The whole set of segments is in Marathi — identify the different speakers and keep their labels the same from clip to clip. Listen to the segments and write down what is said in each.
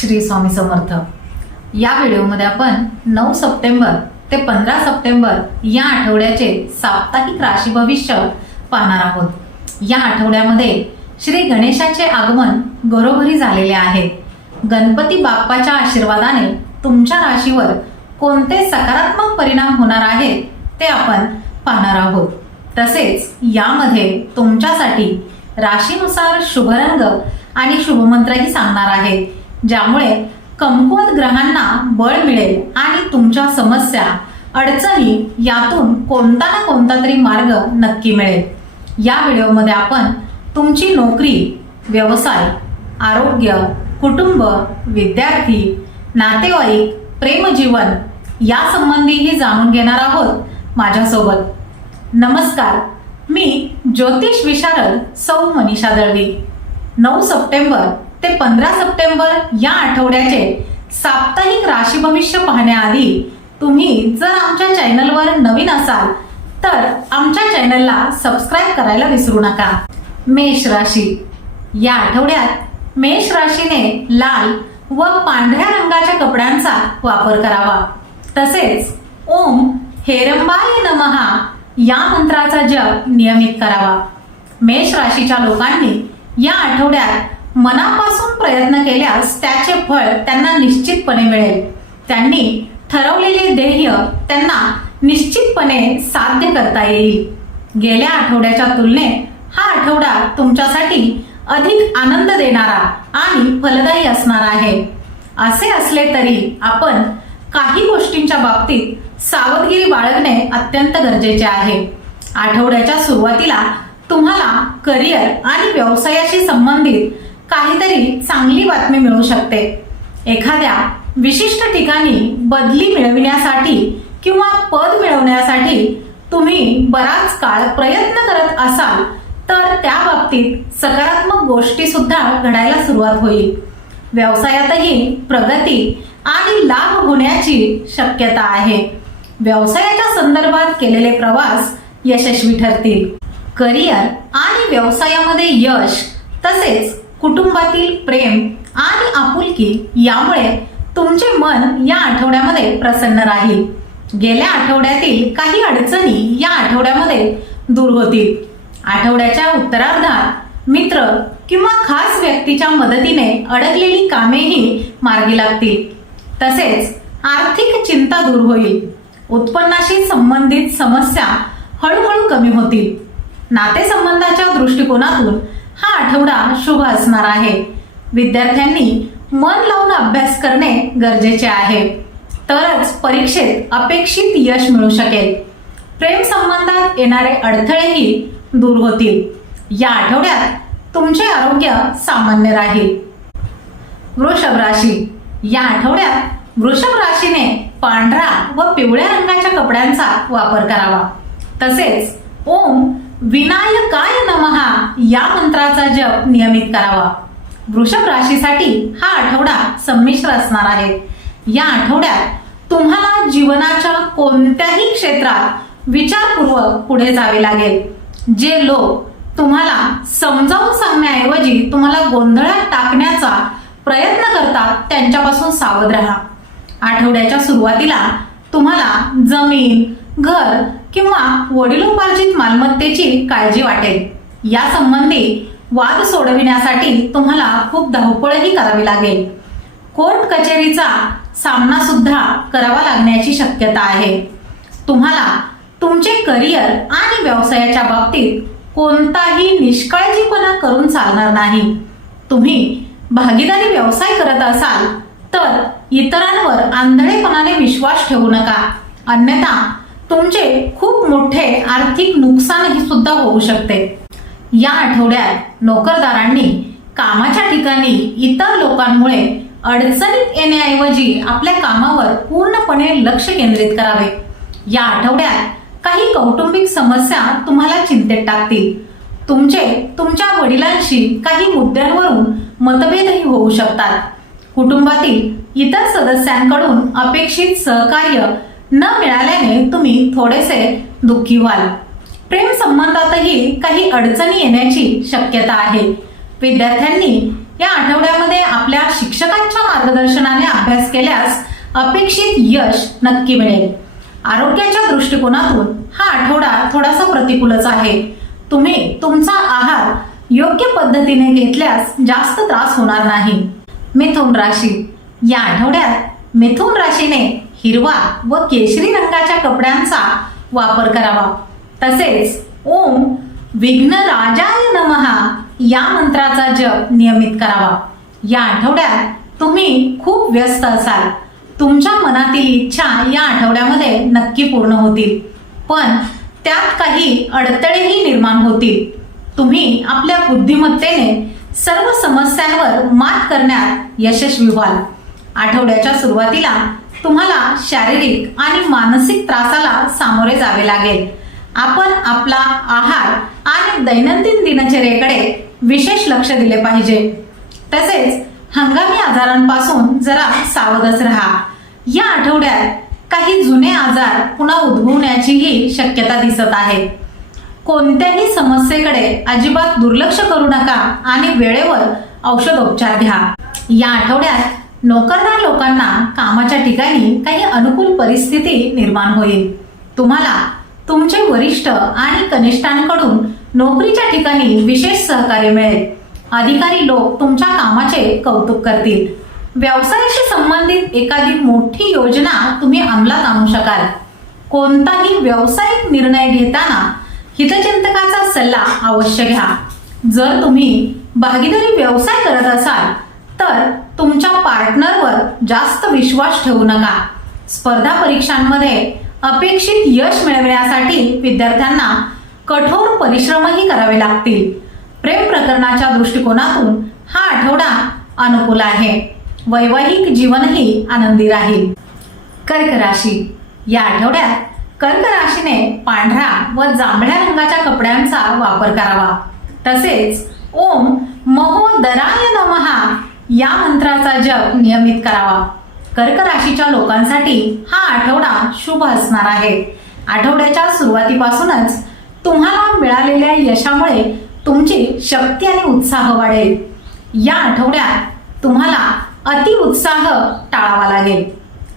Speaker 1: श्री स्वामी समर्थ. या व्हिडिओमध्ये आपण नऊ सप्टेंबर ते पंधरा सप्टेंबर या आठवड्याचे साप्ताहिक राशी भविष्य पाहणार आहोत. या आठवड्यामध्ये श्री गणेशाचे आगमन घरोघरी झालेले आहे. गणपती बाप्पाच्या आशीर्वादाने तुमच्या राशीवर कोणते सकारात्मक परिणाम होणार आहेत ते आपण पाहणार आहोत. तसेच यामध्ये तुमच्यासाठी राशीनुसार शुभरंग आणि शुभमंत्रही सांगणार आहेत ज्यामुळे कमकुवत ग्रहांना बळ मिळेल आणि तुमच्या समस्या अडचणी यातून कोणता ना कोणता तरी मार्ग नक्की मिळेल. या व्हिडिओमध्ये आपण तुमची नोकरी व्यवसाय आरोग्य कुटुंब विद्यार्थी नातेवाईक प्रेमजीवन यासंबंधीही जाणून घेणार आहोत माझ्यासोबत. नमस्कार मी ज्योतिष विशारद सौ मनीषा दळवी. नऊ सप्टेंबर ते पंधरा सप्टेंबर या आठवड्याचे साप्ताहिक राशी भविष्य पाहण्याआधी तुम्ही जर आमच्या चॅनलवर नवीन असाल तर आमच्या चॅनलला सबस्क्राईब करायला विसरू नका. मेष राशी. या आठवड्यात मेष राशीने लाल व पांढऱ्या रंगाच्या कपड्यांचा वापर करावा. तसेच ओम हेरंबाय नमहा या मंत्राचा जप नियमित करावा. मेष राशीच्या लोकांनी या आठवड्यात मनापासून प्रयत्न केल्यास त्याचे फळ त्यांना निश्चितपणे मिळेल. त्यांनी ठरवलेले ध्येय त्यांना निश्चितपणे साध्य करता येईल. गेल्या आठवड्याच्या तुलनेत हा आठवडा तुमच्यासाठी अधिक आनंद देणारा आणि फलदायी असणार आहे. असे असले तरी आपण काही गोष्टींच्या बाबतीत सावधगिरी बाळगणे अत्यंत गरजेचे आहे. आठवड्याच्या सुरुवातीला तुम्हाला करिअर आणि व्यवसायाशी संबंधित काहीतरी चांगली बातमी मिळू शकते. एखाद्या विशिष्ट ठिकाणी बदली मिळविण्यासाठी किंवा पद मिळवण्यासाठी तुम्ही बराच काळ प्रयत्न करत असाल तर त्या बाबतीत सकारात्मक गोष्टी सुद्धा घडायला सुरुवात होईल. व्यवसायातही प्रगती आणि लाभ होण्याची शक्यता आहे. व्यवसायाच्या संदर्भात केलेले प्रवास यशस्वी ठरतील. करिअर आणि व्यवसायामध्ये यश तसेच कुटुंबातील प्रेम आणि आपुलकी यामुळे तुमचे मन या आठवड्यामध्ये प्रसन्न राहील. गेल्या आठवड्यातील काही अडचणी या आठवड्यामध्ये दूर होतील. आठवड्याच्या उत्तरार्धात मित्र किंवा खास व्यक्तीच्या मदतीने अडकलेली कामेही मार्गी लागतील. तसेच आर्थिक चिंता दूर होईल. उत्पन्नाशी संबंधित समस्या हळूहळू कमी होतील. नातेसंबंधाच्या दृष्टिकोनातून हा आठवडा शुभ असणार आहे. विद्यार्थ्यांनी मन लावून अभ्यास करणे गरजेचे आहे. तरच परीक्षेत अपेक्षित यश मिळू शकेल. प्रेम संबंधात येणारे अडथळेही दूर होतील. या आठवड्यात तुमचे आरोग्य सामान्य राहील. वृषभ राशी. या आठवड्यात वृषभ राशीने पांढरा व पिवळ्या रंगाच्या कपड्यांचा वापर करावा. तसेच ओम विनायकाय नमहा या मंत्राचा जप नियमित करावा. वृषभ राशीसाठी हा आठवडा संमिश्र असणार आहे. या आठवड्यात तुम्हाला जीवनाच्या कोणत्याही क्षेत्रात विचारपूर्वक पुढे जावे लागेल. जे लोक तुम्हाला समजावून सांगण्याऐवजी तुम्हाला गोंधळात टाकण्याचा प्रयत्न करतात त्यांच्यापासून सावध राहा. आठवड्याच्या सुरुवातीला तुम्हाला जमीन घर किंवा वडिलोपार्जित मालमत्तेची काळजी वाटेल. या संबंधी वाद सोडविण्यासाठी तुम्हाला खूप धावपळही करावी लागेल. कोर्ट कचेरीचा सामना सुद्धा करावा लागण्याची शक्यता आहे. तुम्हाला तुमचे करिअर आणि व्यवसायाच्या बाबतीत कोणताही निष्काळजीपणा करून चालणार नाही. तुम्ही भागीदारी व्यवसाय करत असाल तर इतरांवर आंधळेपणाने विश्वास ठेवू नका. अन्यथा तुमचे खूप मोठे आर्थिक नुकसानही सुद्धा होऊ शकते. या आठवड्यात नोकरदारांनी कामाच्या ठिकाणी इतर लोकांमुळे अडचणीत येण्याऐवजी आपल्या कामावर पूर्णपणे लक्ष केंद्रित करावे. या आठवड्यात काही कौटुंबिक समस्या तुम्हाला चिंतेत टाकतील. तुमचे तुमच्या वडिलांशी काही मुद्द्यांवरून मतभेदही होऊ शकतात. कुटुंबातील इतर सदस्यांकडून अपेक्षित सहकार्य न मिळाल्याने तुम्ही थोडेसे दुःखी व्हाल. प्रेम संबंधातही काही अडचणी येण्याची शक्यता आहे. विद्यार्थ्यांनी या आठवड्यामध्ये आपल्या शिक्षकांच्या मार्गदर्शनाने अभ्यास केल्यास अपेक्षित यश नक्की मिळेल. आरोग्याच्या दृष्टिकोनातून हा आठवडा थोडासा प्रतिकूलच आहे. तुम्ही तुमचा आहार योग्य पद्धतीने घेतल्यास जास्त त्रास होणार नाही. मिथुन राशी. या आठवड्यात मिथुन राशीने हिरवा व केशरी रंगाच्या कपड्यांचा वापर करावा. तसेच ओम विघ्न राजाय नमहा या मंत्राचा जप नियमित करावा. या आठवड्यात तुम्ही खूप व्यस्त असाल. तुमच्या मनातील इच्छा या आठवड्यामध्ये नक्की पूर्ण होतील. पण त्यात काही अडथळेही निर्माण होतील. तुम्ही आपल्या बुद्धिमत्तेने सर्व समस्यांवर मात करण्यात यशस्वी व्हाल. आठवड्याच्या सुरुवातीला तुम्हाला शारीरिक आणि मानसिक त्रासाला सामोरे जावे लागेल. आपण आपला आहार आणि दैनंदिन दिनचर्येकडे विशेष लक्ष दिले पाहिजे. तसेच हंगामी आजारांपासून जरा सावधच राहा. या आठवड्यात काही जुने आजार पुन्हा उद्भवण्याचीही शक्यता दिसत आहे. कोणत्याही समस्येकडे अजिबात दुर्लक्ष करू नका आणि वेळेवर औषधोपचार घ्या. या आठवड्यात नोकरदार लोकांना कामाच्या ठिकाणी काही अनुकूल परिस्थिती निर्माण होईल. तुम्हाला तुमचे वरिष्ठ आणि कनिष्ठांकडून नोकरीच्या ठिकाणी विशेष सहकार्य मिळेल. अधिकारी लोक तुमच्या कामाचे कौतुक करतील. व्यवसायाशी संबंधित एखादी मोठी योजना तुम्ही अंमलात आणू शकाल. कोणताही व्यावसायिक निर्णय घेताना हितचिंतकाचा सल्ला अवश्य घ्या. जर तुम्ही भागीदारी व्यवसाय करत असाल तर तुमच्या पार्टनरवर जास्त विश्वास ठेवू नका. स्पर्धा परीक्षांमध्ये अपेक्षित यश मिळविण्यासाठी विद्यार्थ्यांना कठोर परिश्रमही करावे लागतील. प्रेम प्रकरणाच्या दृष्टिकोनातून हा आठवडा अनुकूल आहे. वैवाहिक जीवनही आनंदी राहील. कर्क राशी. या आठवड्यात कर्क राशीने पांढऱ्या व जांभळ्या रंगाच्या कपड्यांचा वापर करावा. तसेच ओम महोदराय नमहा या मंत्राचा जप नियमित करावा. कर्क राशीच्या लोकांसाठी हा आठवडा शुभ असणार आहे. आठवड्याच्या सुरुवातीपासूनच तुम्हाला मिळालेल्या यशामुळे तुमची शक्ती आणि उत्साह वाढेल. या आठवड्यात तुम्हाला अति उत्साह टाळावा लागेल.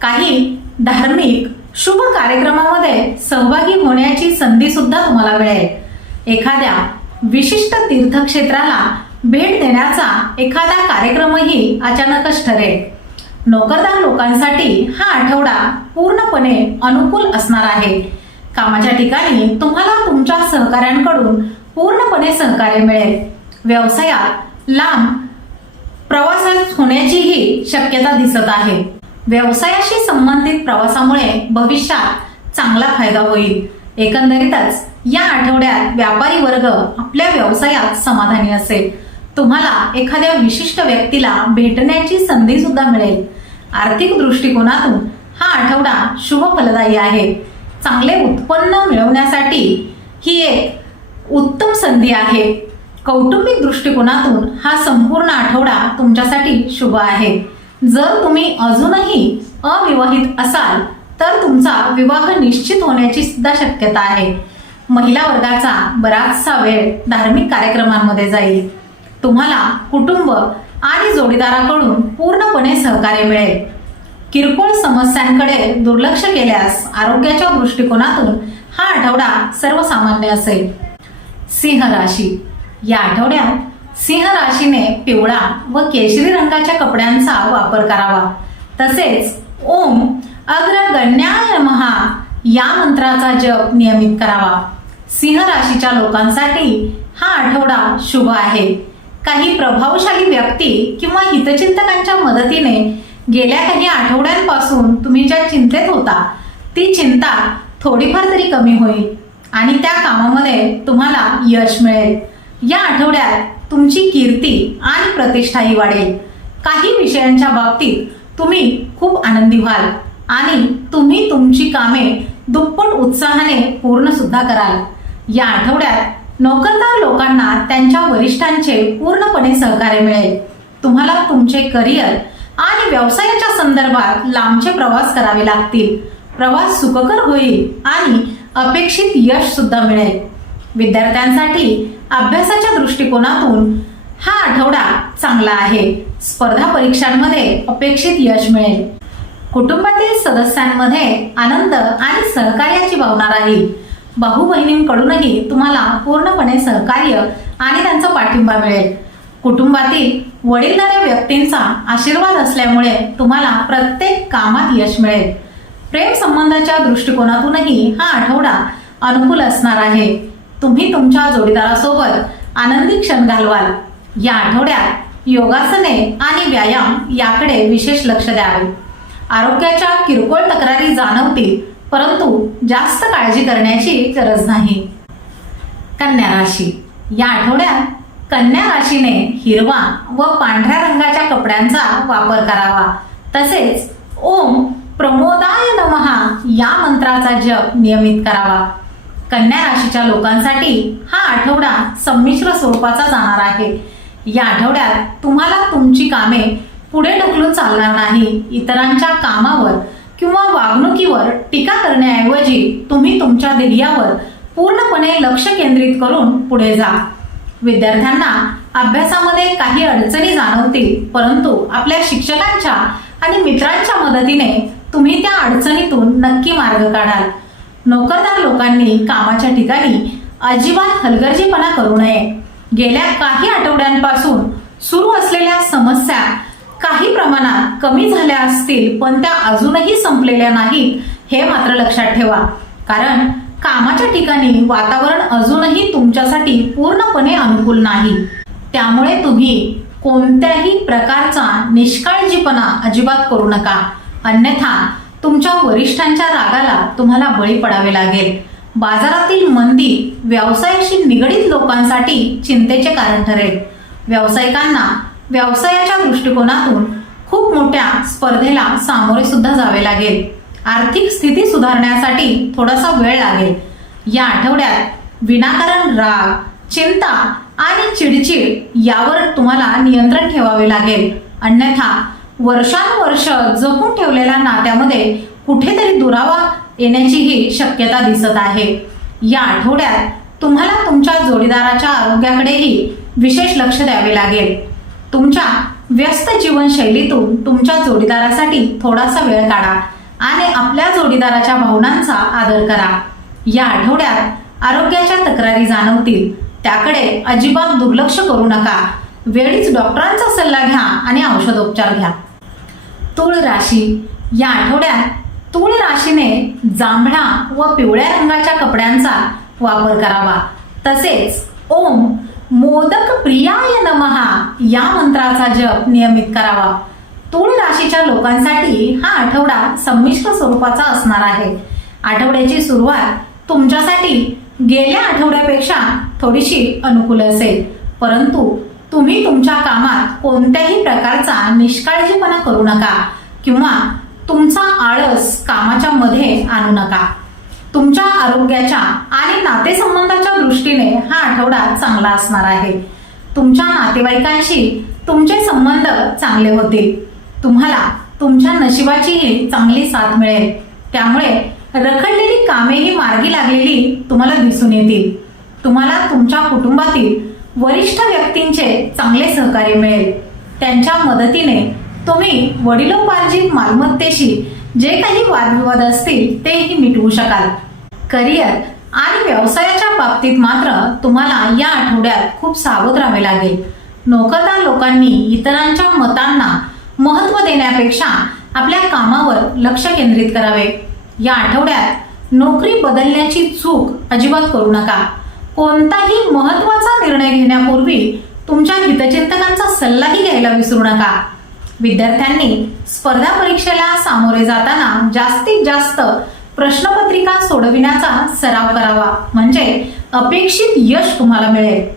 Speaker 1: काही धार्मिक शुभ कार्यक्रमामध्ये सहभागी होण्याची संधी सुद्धा तुम्हाला मिळेल. एखाद्या विशिष्ट तीर्थक्षेत्राला भेट देण्याचा एखादा कार्यक्रमही अचानकच ठरेल. नोकरदार लोकांसाठी हा आठवडा पूर्णपणे अनुकूल असणार आहे. कामाच्या ठिकाणी तुम्हाला तुमच्या सहकाऱ्यांकडून पूर्णपणे सहकार्य मिळेल. व्यवसायात लांब प्रवासात होण्याचीही शक्यता दिसत आहे. व्यवसायाशी संबंधित प्रवासामुळे भविष्यात चांगला फायदा होईल. एकंदरीतच या आठवड्यात व्यापारी वर्ग आपल्या व्यवसायात समाधानी असेल. तुम्हाला एखाद्या विशिष्ट व्यक्तीला भेटण्याची संधी सुद्धा मिळेल. आर्थिक दृष्टिकोनातून हा आठवडा शुभ फलदायी आहे. चांगले उत्पन्न मिळवण्यासाठी ही एक उत्तम संधी आहे. कौटुंबिक दृष्टिकोनातून हा संपूर्ण आठवडा तुमच्यासाठी शुभ आहे. जर तुम्ही अजूनही अविवाहित असाल तर तुमचा विवाह निश्चित होण्याची सुद्धा शक्यता आहे. महिला वर्गाचा बराचसा वेळ धार्मिक कार्यक्रमांमध्ये जाईल. तुम्हाला कुटुंब आणि जोडीदाराकडून पूर्णपणे सहकार्य मिळेल. किरकोळ समस्यांकडे दुर्लक्ष केल्यास आरोग्याच्या दृष्टिकोनातून हा आठवडा सर्वसामान्य असेल. सिंह राशी. या आठवड्यात सिंह राशीने पिवळा व केशरी रंगाच्या कपड्यांचा वापर करावा. तसेच ओम अग्रगण्याय महा या मंत्राचा जप नियमित करावा. सिंह राशीच्या लोकांसाठी हा आठवडा शुभ आहे. काही प्रभावशाली व्यक्ती किंवा हितचिंतकांच्या मदतीने गेल्या काही आठवड्यांपासून तुम्ही ज्या चिंतेत होता ती चिंता थोडीफार तरी कमी होईल आणि त्या कामामध्ये तुम्हाला यश मिळेल. या आठवड्यात तुमची कीर्ती आणि प्रतिष्ठाही वाढेल. काही विषयांच्या बाबतीत तुम्ही खूप आनंदी व्हाल आणि तुम्ही तुमची कामे दुप्पट उत्साहाने पूर्ण सुद्धा कराल. या आठवड्यात नोकरदार लोकांना त्यांच्या वरिष्ठांचे पूर्णपणे सहकार्य मिळेल. तुम्हाला तुमचे करिअर आणि व्यवसायाच्या संदर्भात लांबचे प्रवास करावे लागतील. प्रवास सुखकर होईल आणि अपेक्षित यश सुद्धा मिळेल. विद्यार्थ्यांसाठी अभ्यासाच्या दृष्टिकोनातून हा आठवडा चांगला आहे. स्पर्धा परीक्षांमध्ये अपेक्षित यश मिळेल. कुटुंबातील सदस्यांमध्ये आनंद आणि सहकार्याची भावना राहील. भाऊ बहिणींकडूनही तुम्हाला पूर्णपणे सहकार्य आणि त्यांचा पाठिंबा मिळेल. कुटुंबातील वडीलधाऱ्या व्यक्तींचा आशीर्वाद असल्यामुळे तुम्हाला प्रत्येक कामात यश मिळेल. प्रेम संबंधाच्या दृष्टिकोनातूनही हा आठवडा अनुकूल असणार आहे. तुम्ही तुमच्या जोडीदारासोबत आनंदी क्षण घालवाल. या आठवड्यात योगासने आणि व्यायाम याकडे विशेष लक्ष द्यावे. आरोग्याच्या किरकोळ तक्रारी जाणवतील. परंतु जास्त काळजी करण्याची गरज नाही. कन्या राशी. या आठवड्यात कन्या राशीने हिरवा व पांढऱ्या रंगाच्या कपड्यांचा वापर करावा. तसेच ओम प्रमोदाय नमहा या मंत्राचा जप नियमित करावा. कन्या राशीच्या लोकांसाठी हा आठवडा संमिश्र स्वरूपाचा जाणार आहे. या आठवड्यात तुम्हाला तुमची कामे पुढे ढकलून चालणार नाही. इतरांच्या कामावर किंवा वागणुकीवर टीका करण्याऐवजी तुम्ही तुमच्या ध्येयावर पूर्णपणे लक्ष केंद्रित करून पुढे जा. विद्यार्थ्यांना अभ्यासामध्ये काही अडचणी जाणवतील परंतु आपल्या शिक्षकांच्या आणि मित्रांच्या मदतीने तुम्ही त्या अडचणीतून नक्की मार्ग काढाल. नोकरदार लोकांनी कामाच्या ठिकाणी अजिबात हलगर्जीपणा करू नये. गेल्या काही आठवड्यांपासून सुरू असलेल्या समस्या काही प्रमाणात कमी झाल्या असतील पण त्या अजूनही संपलेल्या नाहीत हे मात्र लक्षात ठेवा. कारण कामाच्या ठिकाणी वातावरण अजूनही तुमच्यासाठी पूर्णपणे अनुकूल नाही. त्यामुळे तुम्ही कोणत्याही प्रकारचा निष्काळजीपणा अजिबात करू नका. अन्यथा तुमच्या वरिष्ठांच्या रागाला तुम्हाला बळी पडावे लागेल. बाजारातील मंदी व्यवसायाशी निगडीत लोकांसाठी चिंतेचे कारण ठरेल. व्यावसायिकांना व्यवसायाच्या दृष्टिकोनातून खूप मोठ्या स्पर्धेला सामोरे सुद्धा जावे लागेल. आर्थिक स्थिती सुधारण्यासाठी थोडासा वेळ लागेल. या आठवड्यात विनाकारण राग चिंता आणि चिडचिड यावर तुम्हाला नियंत्रण ठेवावे लागेल. अन्यथा वर्षानुवर्ष जपून ठेवलेल्या नात्यामध्ये कुठेतरी दुरावा येण्याचीही शक्यता दिसत आहे. या आठवड्यात तुम्हाला तुमच्या जोडीदाराच्या आरोग्याकडेही विशेष लक्ष द्यावे लागेल. तुमच्या व्यस्त जीवनशैलीतून तुमच्या जोडीदारासाठी थोडासा वेळ काढा आणि आपल्या जोडीदाराच्या भावनांचा आदर करा. या आठवड्यात आरोग्याच्या तक्रारी जाणवतील. त्याकडे अजिबात दुर्लक्ष करू नका. वेळीच डॉक्टरांचा सल्ला घ्या आणि औषधोपचार घ्या. तूळ राशी. या आठवड्यात तूळ राशीने जांभळा व पिवळ्या रंगाच्या कपड्यांचा वापर करावा. तसेच ओम मोदक प्रियाय नमहा या मंत्राचा जप नियमित करावा. तूळ राशीच्या लोकांसाठी हा आठवडा संमिश्र स्वरूपाचा असणार आहे. आठवड्याची सुरुवात तुमच्यासाठी गेल्या आठवड्यापेक्षा थोडीशी अनुकूल असेल. परंतु तुम्ही तुमच्या कामात कोणत्याही प्रकारचा निष्काळजीपणा करू नका किंवा तुमचा आळस कामाच्या मध्ये आणू नका. तुमच्या आरोग्याच्या आणि नातेसंबंधाच्या दृष्टीने हा आठवडा चांगला असणार आहे. तुमच्या नातेवाईकांशी तुमचे संबंध चांगले होतील. तुम्हाला तुमच्या नशिबाचीही चांगली साथ मिळेल. त्यामुळे रखडलेली कामेही मार्गी लागलेली तुम्हाला दिसून येतील. तुम्हाला तुमच्या कुटुंबातील वरिष्ठ व्यक्तींचे चांगले सहकार्य मिळेल. त्यांच्या मदतीने तुम्ही वडिलोपार्जित मालमत्तेशी जे काही वादविवाद असतील तेही मिटवू शकाल. करिअर आणि व्यवसायाच्या बाबतीत मात्र तुम्हाला या आठवड्यात खूप सावध राहावे लागेल. नोकरदार लोकांनी इतरांच्या मतांना महत्त्व देण्यापेक्षा आपल्या कामावर लक्ष केंद्रित करावे. या आठवड्यात नोकरी बदलण्याची चूक अजिबात करू नका. कोणताही महत्त्वाचा निर्णय घेण्यापूर्वी तुमच्या हितचिंतकांचा सल्लाही घ्यायला विसरू नका. विद्यार्थ्यांनी स्पर्धा परीक्षेला सामोरे जाताना जास्तीत जास्त प्रश्नपत्रिका सोडविण्याचा सराव करावा. म्हणजे अपेक्षित यश तुम्हाला मिळेल.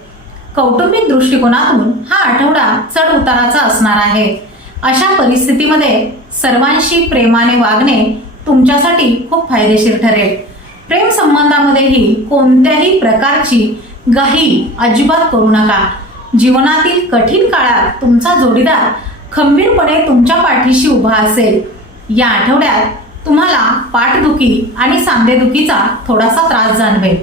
Speaker 1: कौटुंबिक दृष्टिकोनातून हा आठवडा चढ उताराचा असणार आहे. अशा परिस्थितीमध्ये सर्वांशी प्रेमाने वागणे तुमच्यासाठी खूप फायदेशीर ठरेल. प्रेम संबंधामध्येही कोणत्याही प्रकारची घाई अजिबात करू नका. जीवनातील कठीण काळात तुमचा जोडीदार खंबीरपणे तुमच्या पाठीशी उभा असेल. या आठवड्यात तुम्हाला पाठदुखी आणि सांधेदुखीचा थोडासा त्रास जाणवेल.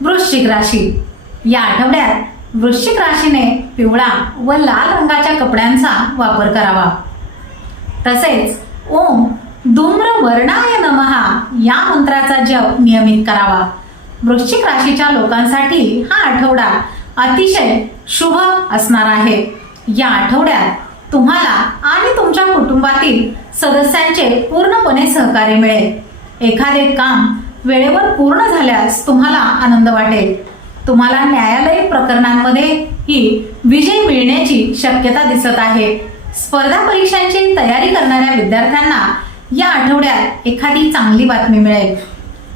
Speaker 1: वृश्चिक राशी. या आठवड्यात वृश्चिक राशीने पिवळा व लाल रंगाच्या कपड्यांचा वापर करावा. तसेच ओम धूम्र वर्णाय नमहा या मंत्राचा जप नियमित करावा. वृश्चिक राशीच्या लोकांसाठी हा आठवडा अतिशय शुभ असणार आहे. या आठवड्यात तुम्हाला आणि तुमच्या कुटुंबातील सदस्यांचे पूर्णपणे सहकार्य मिळेल. एखादे काम वेळेवर पूर्ण झाल्यास तुम्हाला आनंद वाटेल. तुम्हाला न्यायालयीन प्रकरणांमध्ये ही विजय मिळण्याची शक्यता दिसत आहे. स्पर्धा परीक्षांची तयारी करणाऱ्या विद्यार्थ्यांना या आठवड्यात एखादी चांगली बातमी मिळेल.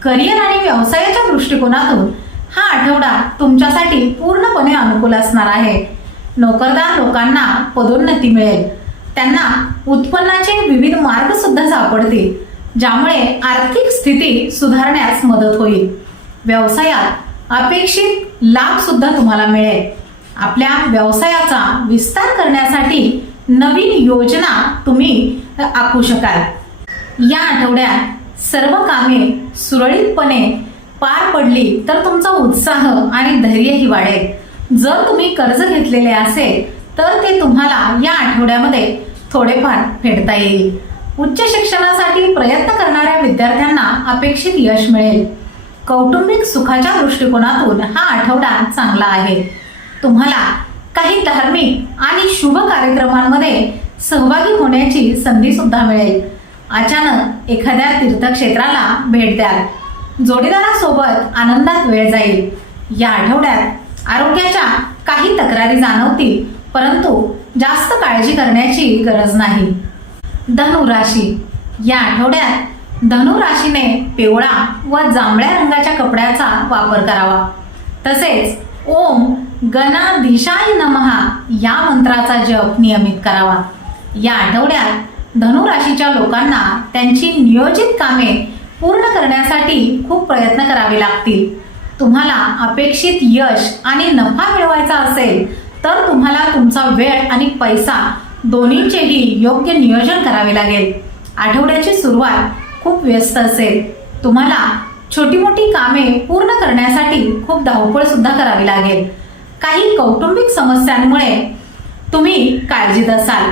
Speaker 1: करिअर आणि व्यवसायाच्या दृष्टिकोनातून हा आठवडा तुमच्यासाठी पूर्णपणे अनुकूल असणार आहे. नोकरदार लोकांना पदोन्नती मिळेल. त्यांना उत्पन्नाचे विविध मार्ग सुद्धा सापडतील ज्यामुळे आर्थिक स्थिती सुधारण्यास मदत होईल. व्यवसायात अपेक्षित लाभ सुद्धा तुम्हाला मिळेल. आपल्या व्यवसायाचा विस्तार करण्यासाठी नवीन योजना तुम्ही आखू शकाल. या आठवड्यात सर्व कामे सुरळीतपणे पार पडली तर तुमचा उत्साह आणि धैर्यही वाढेल. जर तुम्ही कर्ज घेतलेले असेल तर ते तुम्हाला या आठवड्यामध्ये थोडेफार फेडता येईल. उच्च शिक्षणासाठी प्रयत्न करणाऱ्या विद्यार्थ्यांना अपेक्षित यश मिळेल. कौटुंबिक सुखाच्या दृष्टिकोनातून हा आठवडा चांगला आहे. तुम्हाला काही धार्मिक आणि शुभ कार्यक्रमांमध्ये सहभागी होण्याची संधी सुद्धा मिळेल. अचानक एखाद्या तीर्थक्षेत्राला भेट द्याल. जोडीदारासोबत आनंदात वेळ जाईल. या आठवड्यात आरोग्याच्या काही तक्रारी जाणवतील परंतु जास्त काळजी करण्याची गरज नाही. धनु राशी. या आठवड्यात धनु राशीने पिवळा व जांभळ्या रंगाच्या कपड्याचा वापर करावा. तसेच ओम गणाधीशाय नमहा या मंत्राचा जप नियमित करावा. या आठवड्यात धनु राशीच्या लोकांना त्यांची नियोजित कामे पूर्ण करण्यासाठी खूप प्रयत्न करावे लागतील. तुम्हाला अपेक्षित यश आणि नफा मिळवायचा असेल तर तुम्हाला तुमचा वेळ आणि पैसा दोन्हीचेही योग्य नियोजन करावे लागेल. आठवड्याची सुरुवात खूप व्यस्त असेल. तुम्हाला छोटी मोठी कामे पूर्ण करण्यासाठी खूप धावपळ सुद्धा करावी लागेल. काही कौटुंबिक समस्यांमुळे तुम्ही काळजीत असाल.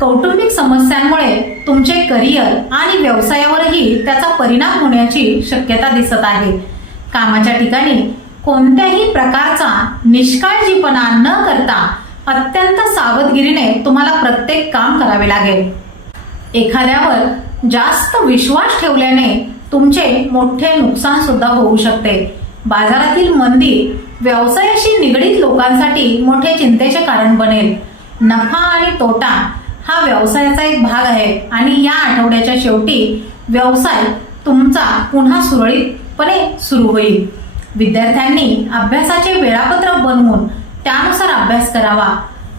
Speaker 1: कौटुंबिक समस्यांमुळे तुमचे करिअर आणि व्यवसायावरही त्याचा परिणाम होण्याची शक्यता दिसत आहे. कामाच्या ठिकाणी कोणत्याही प्रकारचा निष्काळजीपणा न करता अत्यंत सावधगिरीने तुम्हाला प्रत्येक काम करावे लागेल. एखाद्यावर जास्त विश्वास ठेवल्याने तुमचे मोठे नुकसान सुद्धा होऊ शकते. बाजारातील मंदी व्यवसायाशी निगडीत लोकांसाठी मोठे चिंतेचे कारण बनेल. नफा आणि तोटा हा व्यवसायाचा एक भाग आहे आणि या आठवड्याच्या शेवटी व्यवसाय तुमचा पुन्हा सुरळीत पणे सुरू होईल. विद्यार्थ्यांनी अभ्यासाचे वेळापत्रक बनवून त्यानुसार अभ्यास करावा.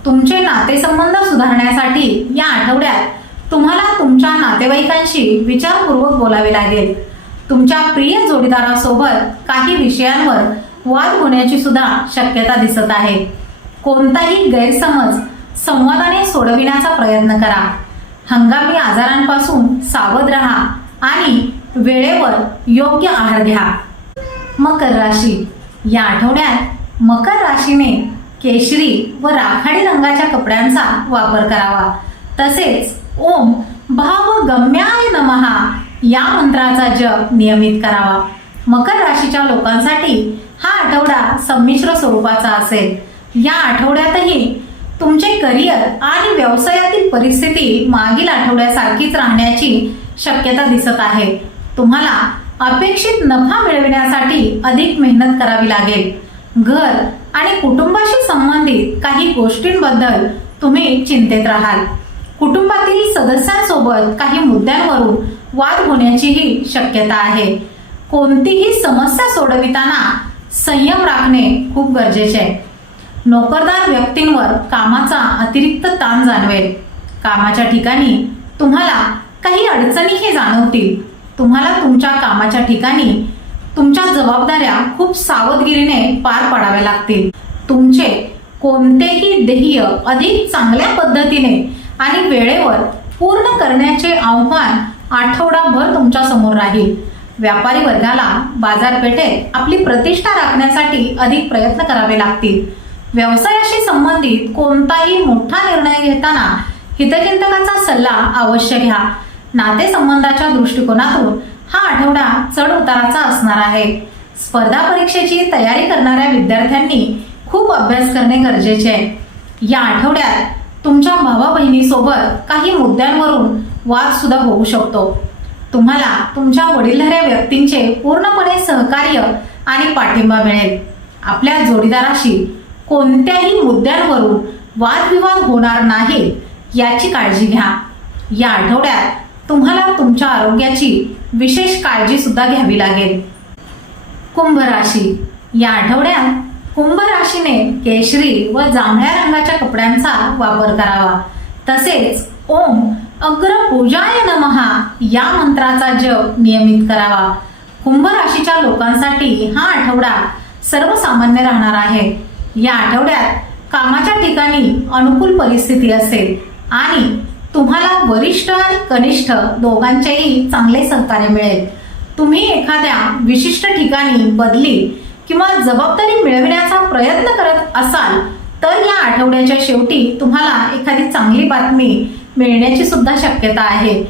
Speaker 1: तुमचे नातेसंबंध सुधारण्यासाठी या आठवड्यात तुम्हाला तुमच्या नातेवाईकांशी विचारपूर्वक बोलावे लागेल. तुमच्या प्रिय जोडीदारासोबत काही विषयांवर वाद होण्याची सुद्धा शक्यता दिसत आहे. कोणताही गैरसमज संवादाने सोडविण्याचा प्रयत्न करा. हंगामी आजारांपासून सावध राहा आणि वेळेवर योग्य आहार घ्या. मकर राशी. या आठवड्यात मकर राशीने केशरी व राखाडी रंगाच्या कपड्यांचा वापर करावा. तसेच ओम भाव गम्याय नमहा या मंत्राचा जप नियमित करावा. मकर राशीच्या लोकांसाठी हा आठवडा संमिश्र स्वरूपाचा असेल. या आठवड्यातही तुमचे करिअर आणि व्यवसायातील परिस्थिती मागील आठवड्यासारखीच राहण्याची शक्यता दिसत आहे. तुम्हाला अपेक्षित नफा मिळविण्यासाठी अधिक मेहनत करावी लागेल. घर आणि कुटुंबाशी संबंधित काही गोष्टींबद्दल तुम्ही चिंतेत राहाल. कुटुंबातील सदस्यांसोबत काही मुद्द्यांवरून वाद होण्याचीही शक्यता आहे. कोणतीही समस्या सोडविताना संयम राखणे खूप गरजेचे आहे. नोकरदार व्यक्तींवर कामाचा अतिरिक्त ताण जाणवेल. कामाच्या ठिकाणी तुम्हाला काही अडचणीही जाणवतील. तुम्हाला तुमच्या कामाच्या ठिकाणी तुमच्या जबाबदाऱ्या खूप सावधगिरीने पार पाडाव्या लागतील. तुमचे कोणतेही ध्येय अधिक चांगल्या पद्धतीने आणि वेळेवर पूर्ण करण्याचे आव्हान आठवडाभर तुमच्यासमोर राहील. व्यापारी वर्गाला बाजारपेठेत आपली प्रतिष्ठा राखण्यासाठी अधिक प्रयत्न करावे लागतील. व्यवसायाशी संबंधित कोणताही मोठा निर्णय घेताना हितचिंतकाचा सल्ला अवश्य घ्या. नातेसंबंधाच्या दृष्टिकोनातून हा आठवडा चढ उताराचा असणार आहे. स्पर्धा परीक्षेची तयारी करणाऱ्या विद्यार्थ्यांनी खूप अभ्यास करणे गरजेचे आहे. या आठवड्यात तुमच्या भावा बहिणीसोबत काही मुद्द्यांवरून वाद सुद्धा होऊ शकतो. तुम्हाला तुमच्या वडीलधाऱ्या व्यक्तींचे पूर्णपणे सहकार्य आणि पाठिंबा मिळेल. आपल्या जोडीदाराशी कोणत्याही मुद्द्यांवरून वादविवाद होणार नाही याची काळजी घ्या. या आठवड्यात तुम्हाला तुमच्या आरोग्याची विशेष काळजी सुद्धा घ्यावी लागेल. कुंभ राशी. या आठवड्यात कुंभ राशीने केशरी व जांभळ्या रंगाच्या कपड्यांचा वापर करावा. तसेच ओम अग्र पूजाय नमहा या मंत्राचा जप नियमित करावा. कुंभ राशीच्या लोकांसाठी हा आठवडा सर्वसामान्य राहणार आहे. या आठवड्यात कामाच्या ठिकाणी अनुकूल परिस्थिती असेल आणि तुम्हाला वरिष्ठ आणि कनिष्ठ दोघांचेही चांगले सहकार्य मिळेल. तुम्ही एखाद्या विशिष्ट ठिकाणी बदली किंवा जबाबदारी मिळविण्याचा प्रयत्न करत असाल तर या आठवड्याच्या शेवटी तुम्हाला एखादी चांगली बातमी मिळण्याची सुद्धा शक्यता आहे.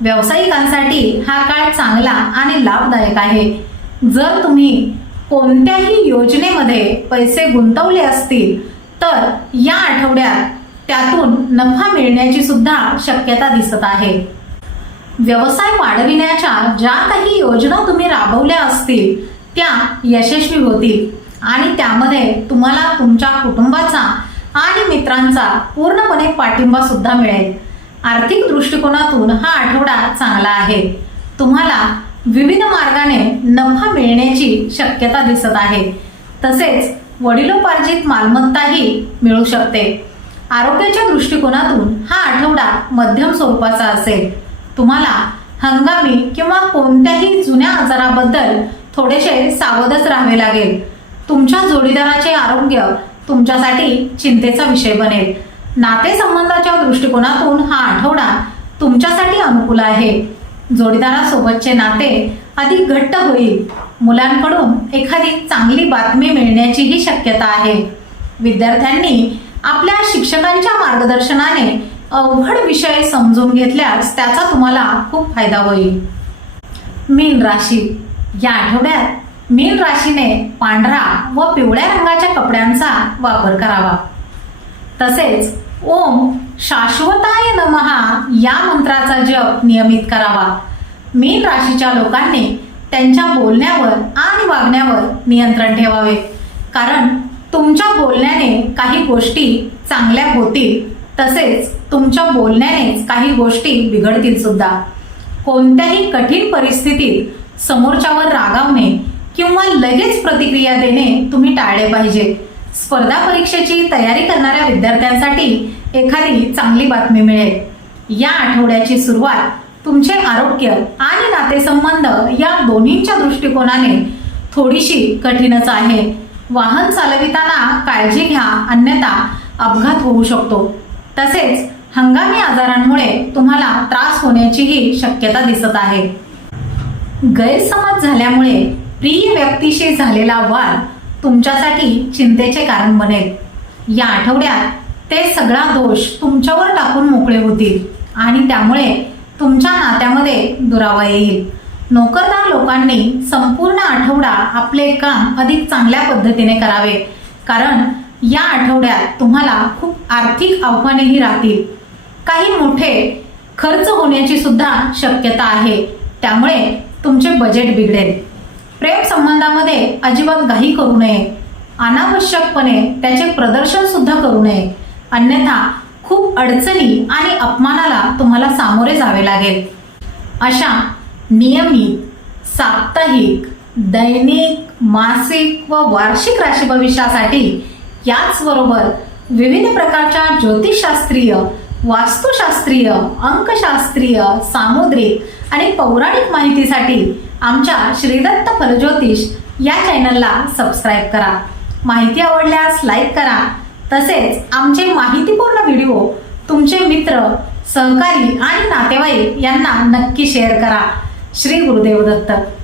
Speaker 1: व्यावसायिकांसाठी हा काळ चांगला आणि लाभदायक आहे. जर तुम्ही कोणत्याही योजनेमध्ये पैसे गुंतवले असतील तर या आठवड्यात त्यातून नफा मिळण्याची सुद्धा शक्यता दिसत आहे. व्यवसाय वाढविण्याच्या ज्या काही योजना तुम्ही राबवल्या असतील त्या यशस्वी होतील आणि त्यामध्ये तुम्हाला तुमच्या कुटुंबाचा आणि मित्रांचा पूर्णपणे पाठिंबा सुद्धा मिळेल. आर्थिक दृष्टिकोनातून हा आठवडा चांगला आहे. तुम्हाला विविध मार्गाने नफा मिळण्याची शक्यता दिसत आहे. तसेच वडिलोपार्जित मालमत्ताही मिळू शकते. आरोग्याच्या दृष्टिकोनातून हा आठवडा मध्यम स्वरूपाचा असेल. तुम्हाला हंगामी किंवा कोणत्याही जुन्या आजाराबद्दल थोडेसे सावधच राहावे लागेल. तुमच्या जोडीदाराचे आरोग्य तुमच्यासाठी चिंतेचा विषय बनेल. नातेसंबंधाच्या दृष्टिकोनातून हा आठवडा तुमच्यासाठी अनुकूल आहे. जोडीदारासोबतचे नाते अधिक घट्ट होईल. मुलांकडून एखादी चांगली बातमी मिळण्याचीही शक्यता आहे. विद्यार्थ्यांनी आपल्या शिक्षकांच्या मार्गदर्शनाने अवघड विषय समजून घेतल्यास त्याचा तुम्हाला खूप फायदा होईल. मीन राशी. या आठवड्यात मीन राशीने पांढरा व पिवळ्या रंगाच्या कपड्यांचा वापर करावा. तसेच ओम शाश्वताय नमहा या मंत्राचा जप नियमित करावा. मीन राशीच्या लोकांनी त्यांच्या बोलण्यावर आणि वागण्यावर नियंत्रण ठेवावे. कारण तुमच्या बोलण्याने काही गोष्टी चांगल्या होतील तसेच तुमच्या बोलण्यानेच काही गोष्टी बिघडतील सुद्धा. कोणत्याही कठीण परिस्थितीत समोरच्यावर रागावणे किंवा लगेच प्रतिक्रिया देणे तुम्ही टाळले पाहिजे. स्पर्धा परीक्षेची तयारी करणाऱ्या विद्यार्थ्यांसाठी एखादी चांगली बातमी मिळेल. या आठवड्याची सुरुवात तुमचे आरोग्य आणि नातेसंबंध या दोन्हींच्या दृष्टिकोनाने थोडीशी कठीणच आहे. वाहन चालविताना काळजी घ्या अन्यथा अपघात होऊ शकतो. तसेच हंगामी आजारांमुळे तुम्हाला त्रास होण्याचीही शक्यता दिसत आहे. गैरसमज झाल्यामुळे प्रिय व्यक्तीशी झालेला वाद तुमच्यासाठी चिंतेचे कारण बनेल. या आठवड्यात ते सगळा दोष तुमच्यावर टाकून मोकळे होतील आणि त्यामुळे तुमच्या नात्यामध्ये दुरावा येईल. नोकरदार लोकांनी संपूर्ण आठवडा आपले काम अधिक चांगल्या पद्धतीने करावे. कारण या आठवड्यात तुम्हाला खूप आर्थिक आव्हानेही राहतील. काही मोठे खर्च होण्याची सुद्धा शक्यता आहे. त्यामुळे तुमचे बजेट बिघडेल. प्रेम संबंधामध्ये अजिबात घाई करू नये. अनावश्यकपणे त्याचे प्रदर्शन सुद्धा करू नये. अन्यथा खूप अडचणी आणि अपमानाला तुम्हाला सामोरे जावे लागेल. अशा नियमित साप्ताहिक दैनिक मासिक व वार्षिक राशी भविष्यासाठी याचबरोबर विविध प्रकारच्या ज्योतिषशास्त्रीय वास्तुशास्त्रीय अंकशास्त्रीय सामुद्रिक आणि पौराणिक माहितीसाठी आमच्या श्रीदत्त फलज्योतिष या चॅनलला सबस्क्राईब करा. माहिती आवडल्यास लाईक करा. तसेच आमचे माहितीपूर्ण व्हिडिओ तुमचे मित्र सहकारी आणि नातेवाईक यांना नक्की शेअर करा. श्री गुरुदेव दत्त.